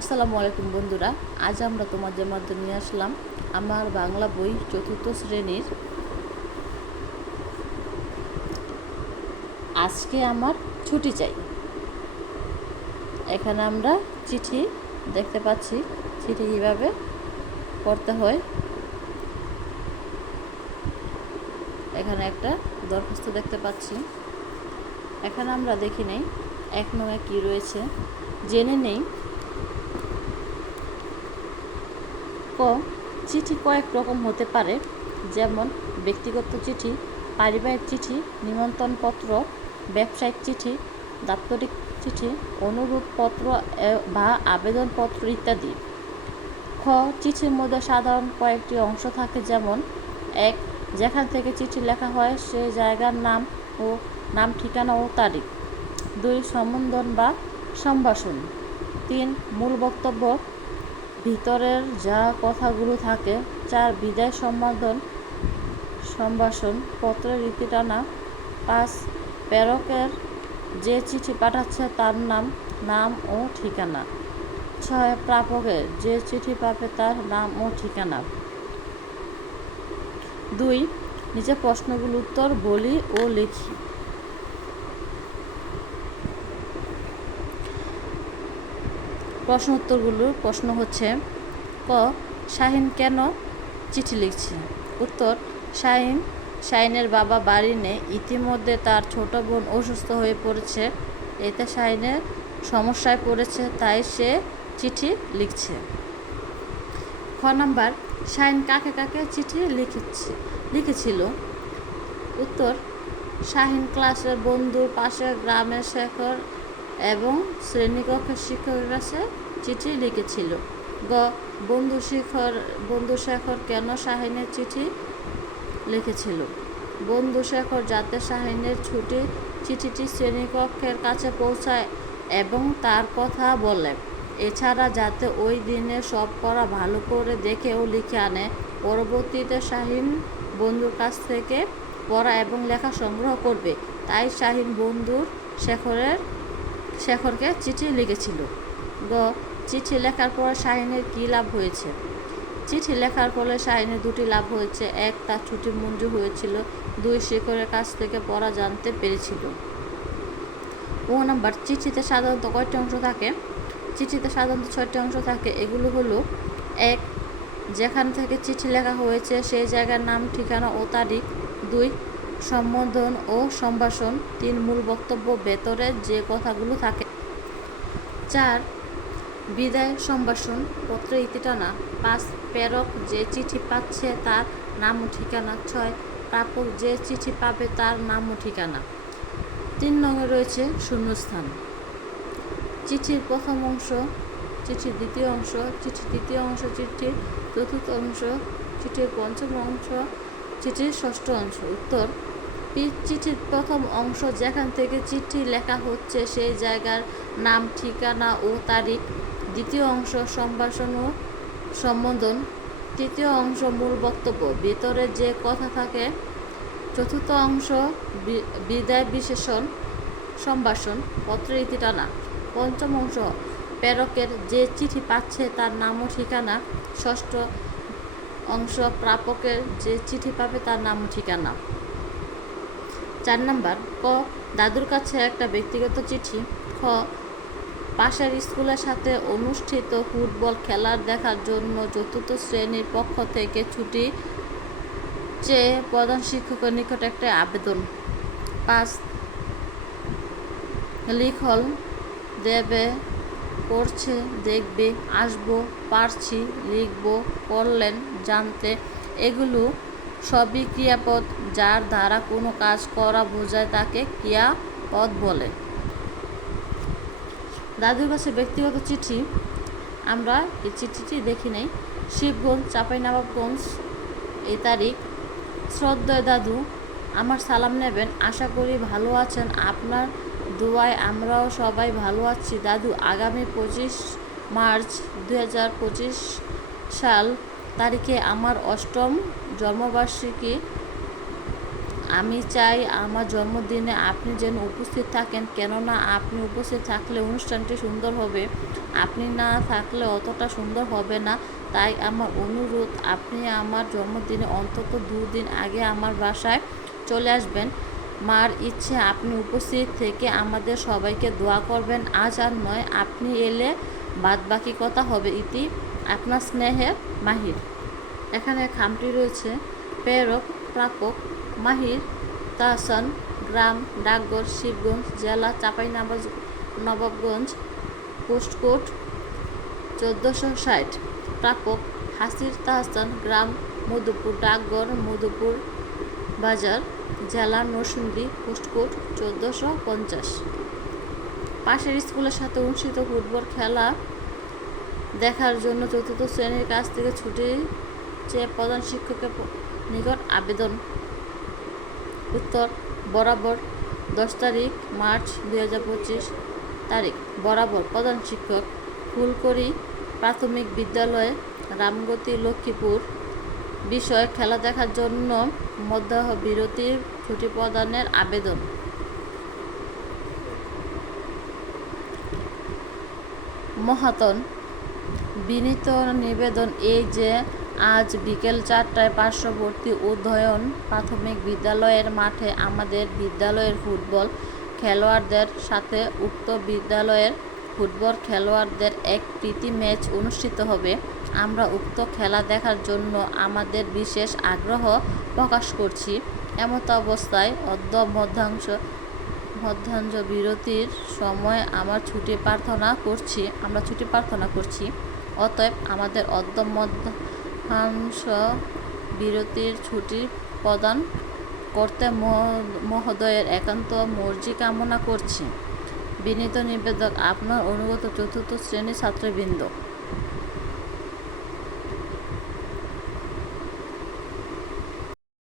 আসসালামু আলাইকুম বন্ধুরা, আজ আমরা তোমাদের মধ্যে নিয়ে আসলাম আমার বাংলা বই চতুর্থ শ্রেণীর আজকে আমার ছুটি চাই। এখানে আমরা চিঠি দেখতে পাচ্ছি, চিঠি কীভাবে পড়তে হয়। এখানে একটা দরখাস্ত দেখতে পাচ্ছি। এখানে আমরা দেখি নেই 1 নং কী রয়েছে, জেনে নেই। চিঠি কয়েক রকম হতে পারে, যেমন ব্যক্তিগত চিঠি, পারিবারিক চিঠি, নিমন্ত্রণপত্র, ব্যবসায়িক চিঠি, দাপ্তরিক চিঠি, অনুরোধপত্র বা আবেদনপত্র ইত্যাদি। চিঠির মধ্যে সাধারণ কয়েকটি অংশ থাকে, যেমন 1. যেখান থেকে চিঠি লেখা হয় সেই জায়গার নাম, ঠিকানা ও তারিখ। 2. সম্বোধন বা সম্ভাষণ। 3. মূল বক্তব্য, ভিতরের যা কথাগুলো থাকে। 4. বিদায় সম্ভাষণ, পত্রের রীতিটানা। 5. প্রেরকের যে চিঠি পাঠাচ্ছে তার নাম ও ঠিকানা। 6. প্রাপকের যে চিঠি পাবে তার নাম ও ঠিকানা। 2. নিচে প্রশ্নগুলোর উত্তর বলি ও লিখি। প্রশ্ন হচ্ছে, শাহিন কেন চিঠি লিখছে? উত্তর, শাহিনের বাবা বাড়ি নেই। ইতিমধ্যে তার ছোট বোন অসুস্থ হয়ে পড়েছে, এতে শাহিনের সমস্যায় পড়েছে, তাই সে চিঠি লিখছে। নাম্বার, শাহিন কাকে কাকে চিঠি লিখেছিল? উত্তর, শাহিন ক্লাসের বন্ধু, পাশের গ্রামের শেখর এবং শ্রেণীকক্ষের শিক্ষকের কাছে চিঠি লিখেছিল। বন্ধু শেখর কেন শাহিনের চিঠি লিখেছিল? বন্ধু শেখর যাতে শাহিনের চিঠিটি শ্রেণীকক্ষের কাছে পৌঁছায় এবং তার কথা বলে, এছাড়া যাতে ওই দিনে সব পড়া ভালো করে দেখে ও লিখে আনে। পরবর্তীতে শাহিন বন্ধুর কাছ থেকে পড়া এবং লেখা সংগ্রহ করবে, তাই শাহিন বন্ধুর শেখরকে চিঠি লিখেছিল। চিঠি লেখার পর শাহিনের কী লাভ হয়েছে? চিঠি লেখার ফলে শাহিনের 2টি লাভ হয়েছে। 1. তার ছুটি মঞ্জুর হয়েছিল। 2. শেখরের কাছ থেকে পড়া জানতে পেরেছিল। নাম্বার, চিঠিতে সাধারণত কয়টি অংশ থাকে? চিঠিতে সাধারণত 6টি অংশ থাকে। এগুলো হলো: 1. যেখান থেকে চিঠি লেখা হয়েছে সেই জায়গার নাম, ঠিকানা ও তারিখ। 2. সম্বোধন ও সম্ভাষণ। 3. মূল বক্তব্য, ভেতরে যে কথাগুলো থাকে। 4. বিদায় সম্ভাষণ, পত্রের ইতিটানা। 5. প্রেরক যে চিঠি পাচ্ছে তার নাম ও ঠিকানা। 6. প্রাপক যে চিঠি পাবে তার নাম ও ঠিকানা। 3 নংয়ে রয়েছে শূন্যস্থান। চিঠির প্রথম অংশ, চিঠির দ্বিতীয় অংশ, চিঠির তৃতীয় অংশ, চিঠির চতুর্থ অংশ, চিঠির পঞ্চম অংশ, চিঠির ষষ্ঠ অংশ। উত্তর, চিঠির প্রথম অংশ, যেখান থেকে চিঠি লেখা হচ্ছে সেই জায়গার নাম, ঠিকানা ও তারিখ। দ্বিতীয় অংশ, সম্ভাষণ ও সম্বোধন। তৃতীয় অংশ, মূল বক্তব্য, ভিতরে যে কথা থাকে। চতুর্থ অংশ, বিদায় বিশেষণ সম্ভাষণ, পত্রের ইতিটানা। পঞ্চম অংশ, প্রেরকের যে চিঠি পাচ্ছে তার নাম ও ঠিকানা। ষষ্ঠ অংশ, প্রাপকের যে চিঠি পাবে তার নাম ও ঠিকানা। 4 নাম্বার, দাদুর কাছে একটা ব্যক্তিগত চিঠি। পাশের স্কুলের সাথে অনুষ্ঠিত ফুটবল খেলার দেখার জন্য চতুর্থ শ্রেণীর পক্ষ থেকে ছুটি চেয়ে প্রধান শিক্ষকের নিকট একটা আবেদন। 5. লিখল, দেবে, পড়ছে, দেখবে, আসবো, পারছি, লিখবো, পড়লেন, জানতে। এগুলো সবই ক্রিয়াপদ, যার দ্বারা কোনো কাজ করা বোঝায় তাকে ক্রিয়াপদ বলে। দাদুর কাছে ব্যক্তিগত চিঠি, আমরা এই চিঠিটি দেখি নেই। শিবগঞ্জ, চাঁপাইনবাবগঞ্জ, এই তারিখ। শ্রদ্ধেয় দাদু, আমার সালাম নেবেন, আশা করি ভালো আছেন। আপনার দোয়ায় আমরাও সবাই ভালো আছি। দাদু, আগামী 25 মার্চ 2025 সাল তারিখে আমার 8ম জন্মবার্ষিকী। আমি চাই আমার জন্মদিনে আপনি যেন উপস্থিত থাকেন, কেননা আপনি উপস্থিত থাকলে অনুষ্ঠানটি সুন্দর হবে। আপনি না থাকলে অতটা সুন্দর হবে না। তাই আমার অনুরোধ, আপনি আমার জন্মদিনে অন্তত 2 দিন আগে আমার বাসায় চলে আসবেন। মার ইচ্ছে আপনি উপস্থিত থেকে আমাদের সবাইকে দোয়া করবেন। আজ আর নয়, আপনি এলে বাদবাকি কথা হবে। ইতি, আপনার স্নেহের মাহির। এখানে খামটি রয়েছে প্রেরক প্রাপক মাহির তাহসান, গ্রাম ডাকঘর শিবগঞ্জ, জেলা চাঁপাইনবাবগঞ্জ, পোস্টকোড 1460। প্রাপক হাসির তাহসান, গ্রাম মধুপুর, ডাকঘর মধুপুর বাজার, জেলা নরসিংদী, পোস্টকোড 1450। পাশের স্কুলের সাথে অনুষ্ঠিত ফুটবল খেলা দেখার জন্য 4th শ্রেণীর কাছ থেকে ছুটি চেয়ে প্রধান শিক্ষকের নিকট আবেদন। উত্তর, বরাবর 10 তারিখ মার্চ 2025 তারিখ বরাবর প্রধান শিক্ষক, ফুলকড়ি প্রাথমিক বিদ্যালয়, রামগতি, লক্ষ্মীপুর। বিষয়, খেলা দেখার জন্য মধ্যাহ্ন বিরতির ছুটি প্রদানের আবেদন। মহাতন বিনীত নিবেদন এই যে আজ বিকেল 4টায় পার্শ্ববর্তী উদয়ন প্রাথমিক বিদ্যালয়ের মাঠে আমাদের বিদ্যালয়ের ফুটবল খেলোয়াড়দের সাথে উক্ত বিদ্যালয়ের ফুটবল খেলোয়াড়দের এক প্রীতি ম্যাচ অনুষ্ঠিত হবে। আমরা উক্ত খেলা দেখার জন্য আমাদের বিশেষ আগ্রহ প্রকাশ করছি। এমত অবস্থায় মধ্যাহ্ন বিরতির সময় আমরা ছুটি প্রার্থনা করছি। অতএব আমাদের মধ্যাহ্ন বিরতির ছুটি প্রদান করতে মহোদয়ের একান্ত মর্জি কামনা করছি। বিনীত নিবেদক, আপনার অনুগত 4th শ্রেণীর ছাত্রবৃন্দ।